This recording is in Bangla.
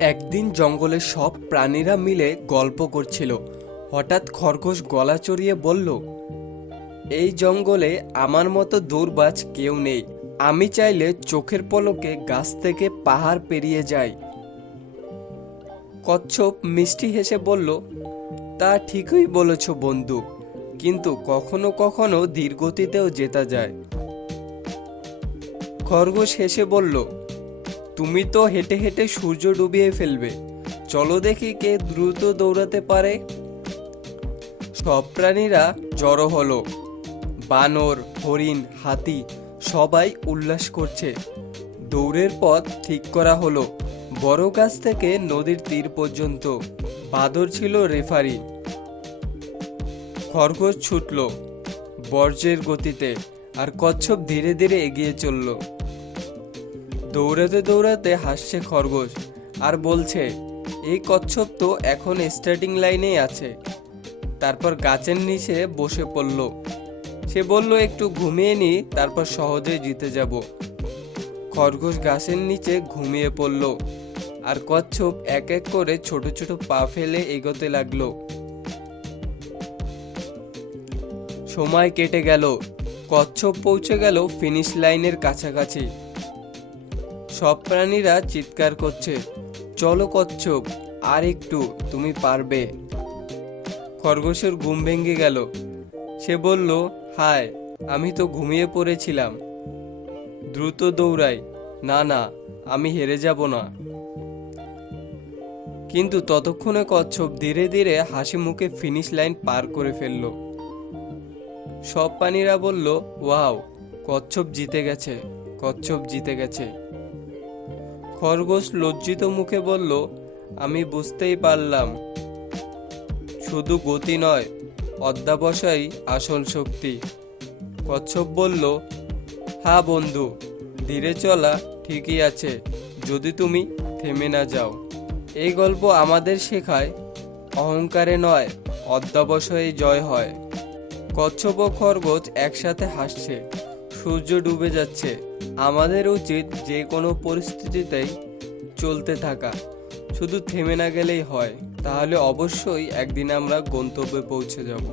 একদিন জঙ্গলে সব প্রাণীরা মিলে গল্প করছিল। হঠাৎ খরগোশ গলা চড়িয়ে বলল, এই জঙ্গলে আমার মতো দৌড়বাজ কেউ নেই। আমি চাইলে চোখের পলকে গাছ থেকে পাহাড় পেরিয়ে যাই। কচ্ছপ মিষ্টি হেসে বলল, তা ঠিকই বলেছ বন্ধু, কিন্তু কখনো কখনো ধীরগতিতেও যেতা যায়। খরগোশ হেসে বলল তুমি তো হেঁটে হেঁটে সূর্য ডুবিয়ে ফেলবে। চলো দেখি কে দ্রুত দৌড়াতে পারে। সব প্রাণীরা জড়ো হলো। বানর, হরিণ, হাতি, সবাই উল্লাস করছে। দৌড়ের পথ ঠিক করা হলো। বড় গাছ থেকে নদীর তীর পর্যন্ত। বাদর ছিল রেফারি। খরগোশ ছুটল। বর্জ্যের গতিতে আর কচ্ছপ ধীরে ধীরে এগিয়ে চলল। দৌড়াতে দৌড়াতে হাসছে খরগোশ আর বলছে, এই কচ্ছপ তো এখন স্টার্টিং লাইনেই আছে। তারপর গাছের নিচে বসে পড়ল। সে বলল, একটু ঘুমিয়ে নি, তারপর সহজে জিতে যাব। খরগোশ গাছের নিচে ঘুমিয়ে পড়ল আর কচ্ছপ এক এক করে ছোট ছোট পা ফেলে এগোতে লাগল। সময় কেটে গেল। কচ্ছপ পৌঁছে গেল ফিনিশ লাইনের কাছাকাছি। সব প্রাণীরা চিৎকার করছে, চলো কচ্ছপ, আর একটু, তুমি পারবে। খরগোশের ঘুম ভেঙে গেল। সে বলল, হায়, আমি তো ঘুমিয়ে পড়েছিলাম। দ্রুত দৌড়াই। না না, আমি হেরে যাব না। কিন্তু ততক্ষণে কচ্ছপ ধীরে ধীরে হাসি মুখে ফিনিশ লাইন পার করে ফেলল। সব প্রাণীরা বলল, ওয়াও, কচ্ছপ জিতে গেছে, কচ্ছপ জিতে গেছে। খরগোশ লজ্জিত মুখে বলল, আমি বুঝতেই পারলাম। শুধু গতি নয় অধ্যাবসাই আসল শক্তি। কচ্ছপ বলল হ্যাঁ বন্ধু, ধীরে চলা ঠিকই আছে, যদি তুমি থেমে না যাও। এই গল্প আমাদের শেখায়, অহংকারে নয়, অধ্যাবসায়ে জয় হয়। কচ্ছপ ও খরগোশ একসাথে হাসছে, সূর্য ডুবে যাচ্ছে। আমাদের উচিত যে কোনো পরিস্থিতিতেই চলতে থাকা। শুধু থেমে না গেলেই হয়। তাহলে অবশ্যই একদিন আমরা গন্তব্যে পৌঁছে যাব।